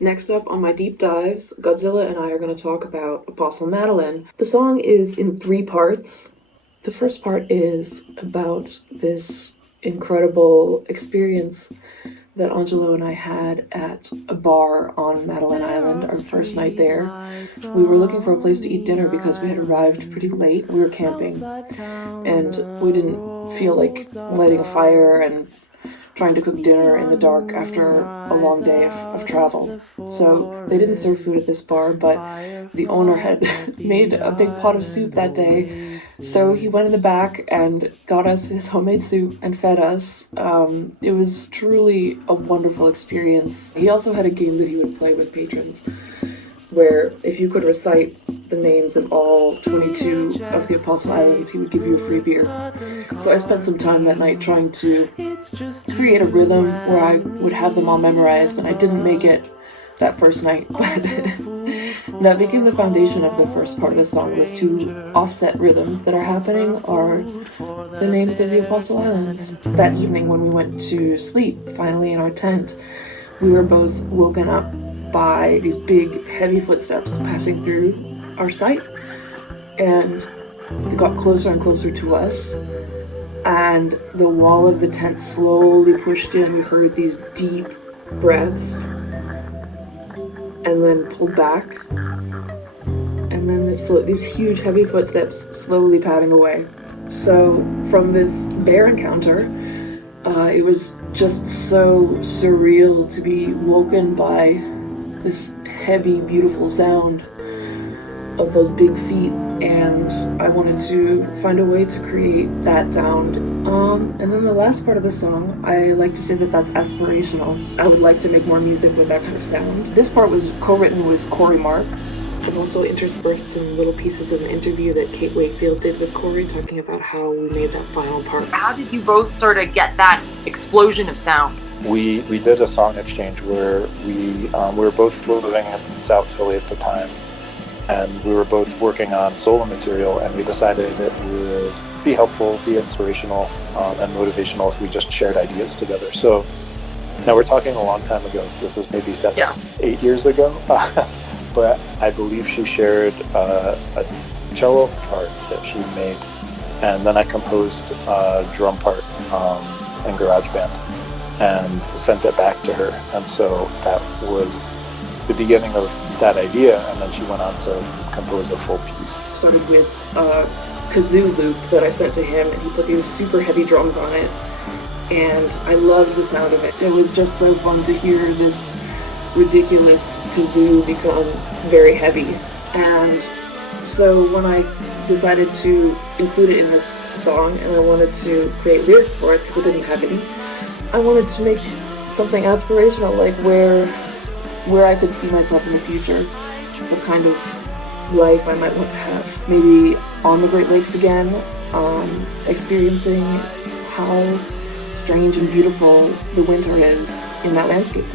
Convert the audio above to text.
Next up on my deep dives, Godzilla and I are going to talk about Apostle Madeline. The song is in 3 parts. The first part is about this incredible experience that Angelo and I had at a bar on Madeline Island, our first night there. We were looking for a place to eat dinner because we had arrived pretty late. We were camping, and we didn't feel like lighting a fire and trying to cook dinner in the dark after a long day of travel. So they didn't serve food at this bar, but the owner had made a big pot of soup that day. So he went in the back and got us his homemade soup and fed us. It was truly a wonderful experience. He also had a game that he would play with patrons, where if you could recite the names of all 22 of the Apostle Islands, he would give you a free beer. So I spent some time that night trying to create a rhythm where I would have them all memorized, and I didn't make it that first night, but that became the foundation of the first part of the song. Those 2 offset rhythms that are happening are the names of the Apostle Islands. That evening when we went to sleep, finally in our tent, we were both woken up by these big, heavy footsteps passing through our sight, and it got closer and closer to us, and the wall of the tent slowly pushed in. We heard these deep breaths, and then pulled back, and then these huge, heavy footsteps slowly padding away. So from this bear encounter, it was just so surreal to be woken by this heavy, beautiful sound of those big feet, and I wanted to find a way to create that sound. And then the last part of the song, I like to say that that's aspirational. I would like to make more music with that kind of sound. This part was co-written with Corey Mark, and also interspersed in little pieces of an interview that Kate Wakefield did with Corey, talking about how we made that final part. How did you both sort of get that explosion of sound? We did a song exchange where we were both living in South Philly at the time, and we were both working on solo material, and we decided it would be helpful, be inspirational, and motivational if we just shared ideas together. So now we're talking a long time ago. This is maybe 8 years ago, but I believe she shared a cello part that she made, and then I composed a drum part in GarageBand and sent it back to her. And so that was the beginning of that idea, and then she went on to compose a full piece. Started with a kazoo loop that I sent to him, and he put these super heavy drums on it, and I loved the sound of it. It was just so fun to hear this ridiculous kazoo become very heavy. And so when I decided to include it in this song, and I wanted to create lyrics for it, people didn't have any, I wanted to make something aspirational, like where I could see myself in the future, what kind of life I might want to have. Maybe on the Great Lakes again, experiencing how strange and beautiful the winter is in that landscape.